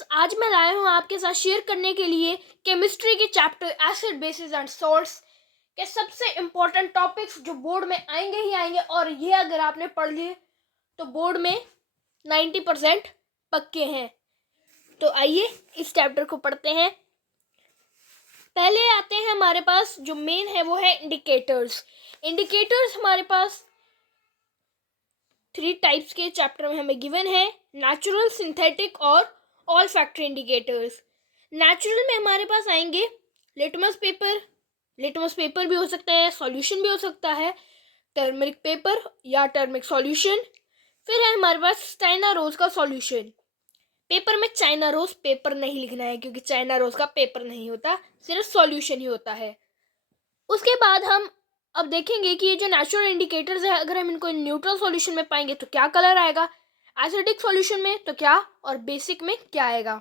Friends, आज मैं लाया हूँ आपके साथ शेयर करने के लिए केमिस्ट्री के chapter acid basis and salts के सबसे इम्पोर्टेंट टॉपिक्स जो बोर्ड में आएंगे ही आएंगे, और ये अगर आपने पढ़ लिए तो बोर्ड में 90% पक्के हैं। तो आइए इस चैप्टर को पढ़ते हैं। पहले आते हैं हमारे पास जो मेन है वो है इंडिकेटर्स। इंडिकेटर्स हमारे पास 3 टाइप्स के चैप्टर में हमें गिवन है, नेचुरल, सिंथेटिक और ऑल फैक्टर इंडिकेटर्स। नेचुरल में हमारे पास आएंगे लिटमस पेपर भी हो सकता है, सॉल्यूशन भी हो सकता है, टर्मरिक पेपर या टर्मरिक सॉल्यूशन। फिर है हमारे पास चाइना रोज का सॉल्यूशन। पेपर में चाइना रोज पेपर नहीं लिखना है क्योंकि चाइना रोज का पेपर नहीं होता, सिर्फ सॉल्यूशन ही होता है। उसके बाद हम अब देखेंगे कि ये जो नेचुरल इंडिकेटर्स है, अगर हम इनको न्यूट्रल सॉल्यूशन में पाएंगे तो क्या कलर आएगा, एसिडिक सॉल्यूशन में तो क्या, और बेसिक में क्या आएगा।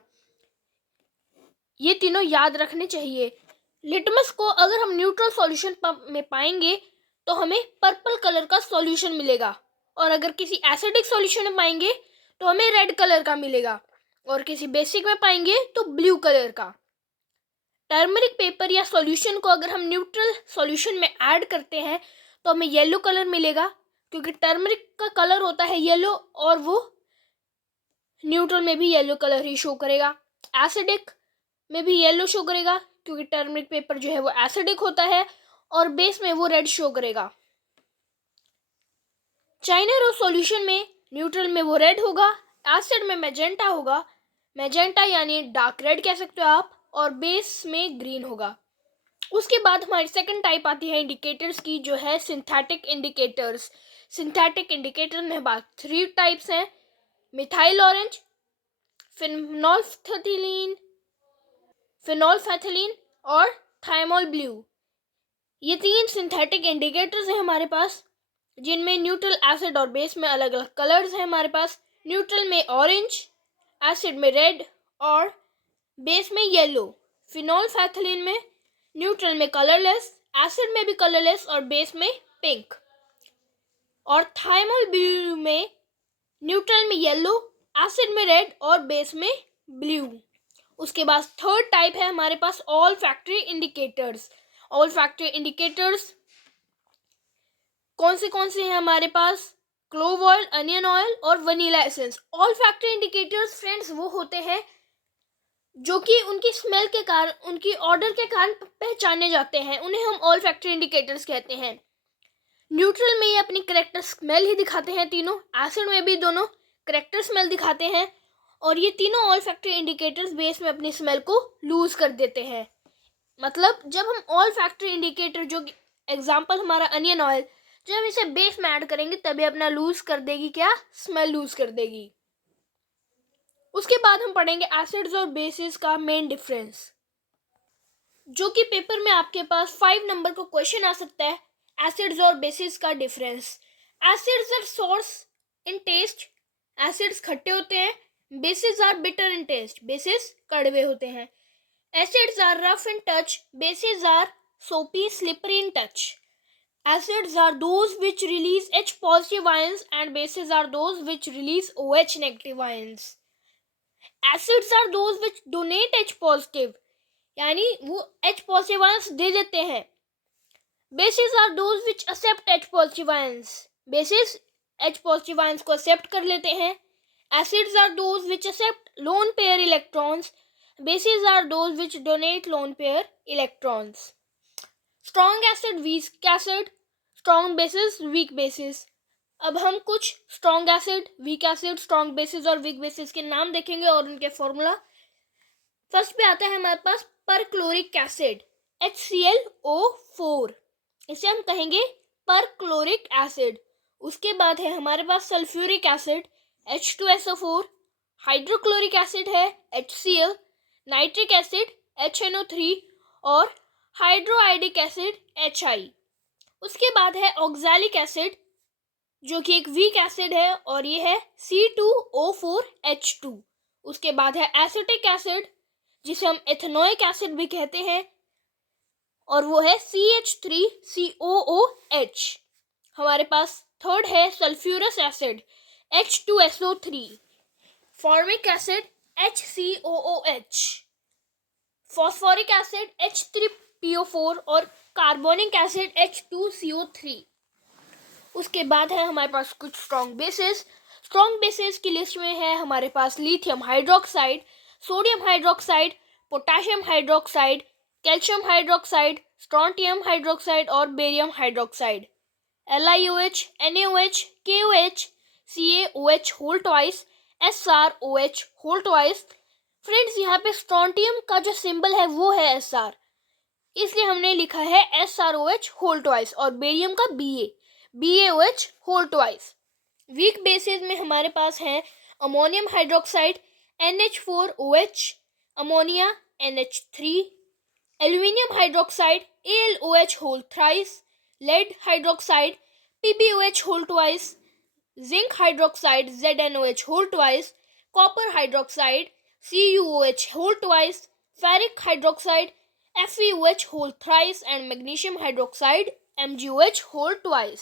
ये तीनों याद रखने चाहिए। लिटमस को अगर हम न्यूट्रल सॉल्यूशन में पाएंगे तो हमें पर्पल कलर का सॉल्यूशन मिलेगा, और अगर किसी एसिडिक सॉल्यूशन में पाएंगे तो हमें रेड कलर का मिलेगा, और किसी बेसिक में पाएंगे तो ब्लू कलर का। टर्मरिक पेपर या सॉल्यूशन को अगर हम न्यूट्रल सॉल्यूशन में ऐड करते हैं तो हमें येलो कलर मिलेगा, क्योंकि टर्मरिक का कलर होता है येलो और वो न्यूट्रल में भी येलो कलर ही शो करेगा। एसिडिक में भी येलो शो करेगा क्योंकि टर्मरिक पेपर जो है वो एसिडिक होता है, और बेस में वो रेड शो करेगा। चाइना रोज सॉल्यूशन में न्यूट्रल में वो रेड होगा, एसिड में मैजेंटा होगा, मैजेंटा यानी डार्क रेड कह सकते हो आप, और बेस में ग्रीन होगा। उसके बाद हमारी सेकंड टाइप आती है इंडिकेटर्स की, जो है सिंथेटिक इंडिकेटर्स। सिंथेटिक इंडिकेटर में बात 3 टाइप्स हैं, मिथाइल ऑरेंज, फिनोल्फेथिलीन और थाइमोल ब्लू। ये 3 सिंथेटिक इंडिकेटर्स हैं हमारे पास, जिनमें न्यूट्रल, एसिड और बेस में अलग अलग कलर्स हैं हमारे पास। न्यूट्रल में ऑरेंज, एसिड में रेड और बेस में येलो। फिनोल्फेथिलीन में न्यूट्रल में कलरलेस, एसिड में भी कलरलेस और बेस में पिंक। और थाइमोल ब्लू में न्यूट्रल में येलो, एसिड में रेड और बेस में ब्लू। उसके बाद थर्ड टाइप है हमारे पास olfactory indicators. Olfactory indicators कौन से हैं हमारे पास, क्लोव ऑयल, अनियन ऑयल और vanilla essence. Olfactory indicators friends वो होते हैं जो कि उनकी स्मेल के कारण, उनकी ऑर्डर के कारण पहचाने जाते हैं, उन्हें हम ऑल फैक्ट्री इंडिकेटर्स कहते हैं। न्यूट्रल में ये अपनी करेक्टर स्मेल ही दिखाते हैं तीनों, एसिड में भी दोनों करेक्टर स्मेल दिखाते हैं, और ये तीनों ऑल फैक्ट्री इंडिकेटर्स बेस में अपनी स्मेल को लूज कर देते हैं। मतलब जब हम ऑल फैक्ट्री इंडिकेटर, जो एग्जांपल हमारा अनियन ऑयल, जब हम इसे बेस में ऐड करेंगे तभी अपना लूज कर देगी, क्या, स्मेल लूज कर देगी। उसके बाद हम पढ़ेंगे एसिड्स और बेसिस का मेन डिफरेंस, जो कि पेपर में आपके पास 5 नंबर का क्वेश्चन आ सकता है। एसिड्स और बेसिस का difference. Acids are sour in taste, acids खट्टे होते हैं। Bases are bitter in taste, bases कड़वे होते हैं। Acids are rough in touch, bases are soapy slippery in touch. Acids are those which release H positive ions and bases are those which release OH negative ions. Acids are those which donate H positive, यानी वो H positive ions दे देते हैं। Bases are those which accept H positive ions, bases H positive ions को accept कर लेते हैं। Acids are those which accept lone pair electrons, bases are those which donate lone pair electrons. Strong acid, weak acid, strong bases, weak bases. अब हम कुछ strong acid, weak acid, strong bases और weak bases के नाम देखेंगे और उनके formula. First पे आता है हमारे पास परक्लोरिक एसिड, HClO4, इसे हम कहेंगे परक्लोरिक एसिड। उसके बाद है हमारे पास sulphuric acid, H2SO4, hydrochloric acid है HCl, नाइट्रिक एसिड HNO3 और हाइड्रोआइडिक एसिड HI। उसके बाद है ऑक्सैलिक एसिड, जो कि एक वीक एसिड है और ये है C2O4H2। उसके बाद है एसिटिक एसिड, जिसे हम एथेनोइक एसिड भी कहते हैं, और वो है CH3COOH। हमारे पास थर्ड है sulphurous acid, H2SO3। Formic acid HCOOH, phosphoric acid H3PO4 और कार्बोनिक एसिड H2CO3। उसके बाद है हमारे पास कुछ स्ट्रॉन्ग बेसिस की लिस्ट में है हमारे पास lithium hydroxide, sodium hydroxide, potassium hydroxide, calcium hydroxide, strontium hydroxide और barium hydroxide. LiOH, NaOH, KOH, CaOH whole twice, SrOH whole twice. Friends, यहाँ पे स्ट्रोंटियम का जो सिंबल है वो है Sr, इसलिए हमने लिखा है SrOH होल ट्वाइस, और बेरियम का BaOH whole twice. Weak bases में हमारे पास है ammonium hydroxide NH4OH, ammonia NH3, aluminium hydroxide AlOH whole thrice, lead hydroxide PbOH whole twice, zinc hydroxide ZnOH whole twice, copper hydroxide CuOH whole twice, ferric hydroxide FeOH whole thrice and magnesium hydroxide MgOH whole twice.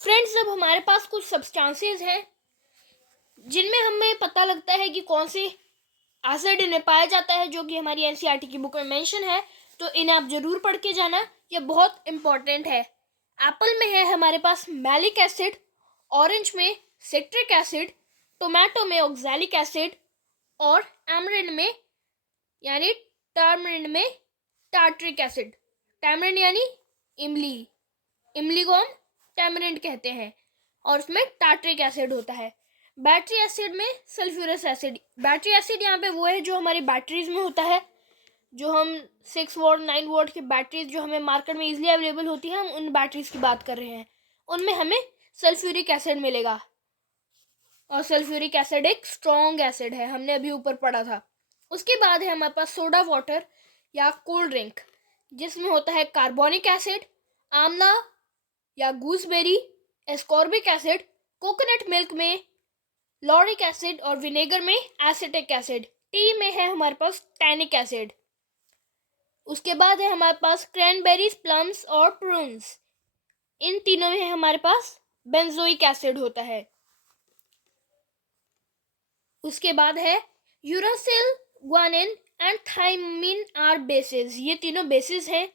Friends, जब हमारे पास कुछ substances हैं जिनमें हमें पता लगता है कि कौन से एसिड इन्हें पाया जाता है, जो कि हमारी एनसीईआरटी की बुक में मेंशन है, तो इन्हें आप जरूर पढ़ के जाना, ये बहुत इंपॉर्टेंट है। एप्पल में है हमारे पास मैलिक एसिड, ऑरेंज में सिट्रिक एसिड, टोमेटो में ऑक्सैलिक एसिड और एमरिंड में यानी टर्मरिंड में टार्ट्रिक एसिड। टैमरिंड यानी इमली को हम टैमरिंड कहते हैं, और उसमें टार्ट्रिक एसिड होता है। बैटरी एसिड में सल्फ्यूरस एसिड। बैटरी एसिड यहाँ पे वो है जो हमारी बैटरीज में होता है, जो हम 6 वोल्ट 9 वोल्ट की बैटरीज जो हमें मार्केट में इजीली अवेलेबल होती है, हम उन बैटरीज की बात कर रहे हैं, उनमें हमें सल्फ्यूरिक एसिड मिलेगा। और सल्फ्यूरिक एसिड एक स्ट्रॉन्ग एसिड है, हमने अभी ऊपर पढ़ा था। उसके बाद है हमारे पास सोडा वाटर या कोल्ड ड्रिंक, जिसमें होता है कार्बोनिक एसिड, आंवला या gooseberry, ascorbic acid, coconut milk में लॉरिक एसिड और विनेगर में एसिटिक एसिड। टी में है हमारे पास टैनिक एसिड। उसके बाद है हमारे पास क्रैनबेरीज, प्लम्स और प्रून्स, इन तीनों में है हमारे पास बेंजोइक एसिड होता है। उसके बाद है uracil, guanine and thymine are bases, ये तीनों बेसिस हैं।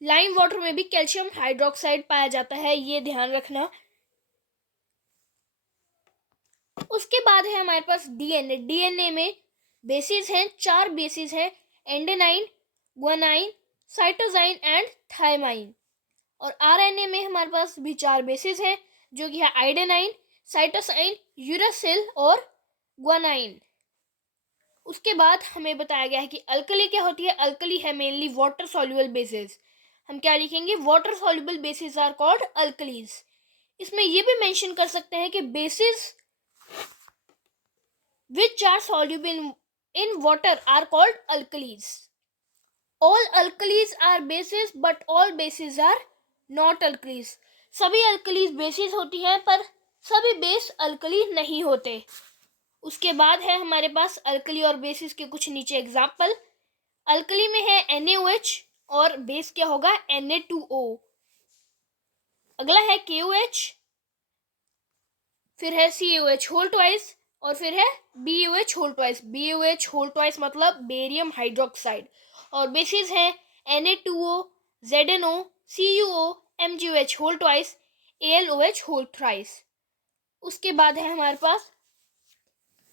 लाइम वाटर में भी कैल्शियम हाइड्रोक्साइड पाया जाता है, ये ध्यान रखना। उसके बाद है हमारे पास डीएनए में बेसिस हैं, 4 बेसिस हैं, एंडेनाइन, ग्वानाइन, साइटोसाइन एंड थायमाइन। और आरएनए में हमारे पास भी 4 बेसिस हैं, जो कि है आइडेनाइन, साइटोसाइन, यूरासिल और ग्वानाइन। उसके बाद हमें बताया गया है कि अल्कली क्या होती है। अल्कली है मेनली वाटर सॉल्युबल बेसिस। हम क्या लिखेंगे, water soluble bases are called alkalis. इसमें ये भी मेंशन कर सकते हैं कि bases which are soluble in water are called alkalis. All alkalis are bases but all bases are not alkalis. सभी अल्कलीज बेसिस होती हैं पर सभी बेस अल्कली नहीं होते। उसके बाद है हमारे पास अल्कली और बेसिस के कुछ नीचे एग्जाम्पल। अल्कली में है NaOH और बेस क्या होगा Na2O। अगला है KOH, फिर है CaOH होल ट्वाइस और फिर है BaOH whole twice. BaOH whole twice मतलब बेरियम हाइड्रोक्साइड। और बेसिस है Na2O, ZnO, CuO, MgOH whole twice, AlOH whole thrice. उसके बाद है हमारे पास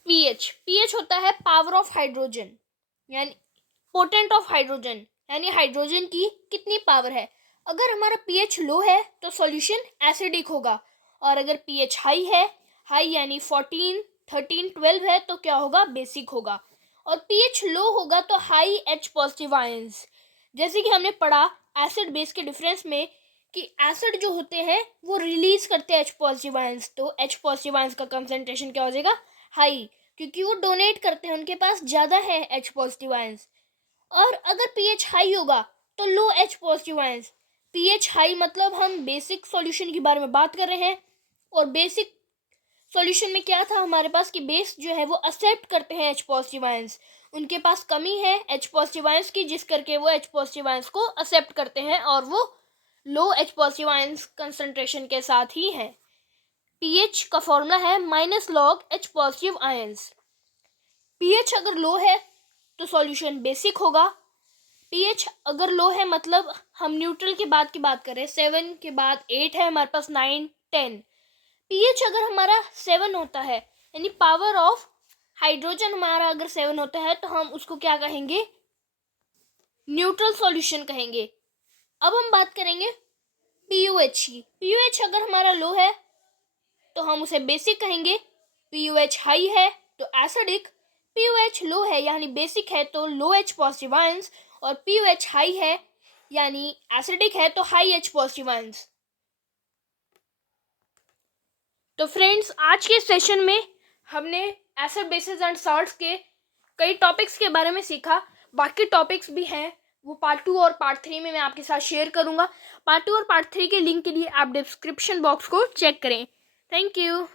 pH होता है पावर ऑफ हाइड्रोजन, यानी पोटेंट ऑफ हाइड्रोजन, यानी हाइड्रोजन की कितनी पावर है। अगर हमारा pH लो है तो सॉल्यूशन एसिडिक होगा, और अगर pH हाई यानी 14, 13, 12 है तो क्या होगा, बेसिक होगा। और pH लो होगा तो हाई H पॉजिटिव आयंस। जैसे कि हमने पढ़ा एसिड बेस के डिफरेंस में कि एसिड जो होते हैं वो रिलीज करते हैं H पॉजिटिव आयंस, तो H पॉजिटिव आयंस का कंसंट्रेशन क्या हो जाएगा, हाई, क्योंकि वो डोनेट करते हैं, उनके पास ज़्यादा है H पॉजिटिव आयंस। और अगर pH हाई होगा तो लो H positive ions. pH high मतलब हम बेसिक सॉल्यूशन के बारे में बात कर रहे हैं, और बेसिक सॉल्यूशन में क्या था हमारे पास कि बेस जो है वो एक्सेप्ट करते हैं H पॉजिटिव आयंस, उनके पास कमी है H पॉजिटिव आयंस की, जिस करके वो H पॉजिटिव आयंस को एक्सेप्ट करते हैं और वो लो H पॉजिटिव आयंस कंसंट्रेशन के साथ ही है। पीएच का फॉर्मूला है -log H positive ions. PH अगर लो है तो सॉल्यूशन बेसिक होगा। पीएच अगर लो है मतलब हम न्यूट्रल के बाद की बात करें, 7 के बाद 8 है, हमारे पास 9 10। पीएच अगर हमारा 7 होता है यानी पावर ऑफ हाइड्रोजन हमारा अगर 7 होता है तो हम उसको क्या कहेंगे, न्यूट्रल सॉल्यूशन कहेंगे। अब हम बात करेंगे पीयूएच की। पीयूएच अगर हमारा लो है तो हम उसे बेसिक कहेंगे, पीयूएच हाई है तो एसिडिक, पीयूएच लो है यानी बेसिक है तो लो एच पॉजिटिव आयंस, और पीयूएच हाई है यानी एसिडिक है तो हाई एच पॉजिटिव आयंस। तो फ्रेंड्स, आज के सेशन में हमने एसिड बेसिस एंड सॉल्ट्स के कई टॉपिक्स के बारे में सीखा। बाकी टॉपिक्स भी हैं, वो पार्ट 2 और पार्ट 3 में मैं आपके साथ शेयर करूंगा। पार्ट 2 और पार्ट 3 के लिंक के लिए आप डिस्क्रिप्शन बॉक्स को चेक करें। Thank you.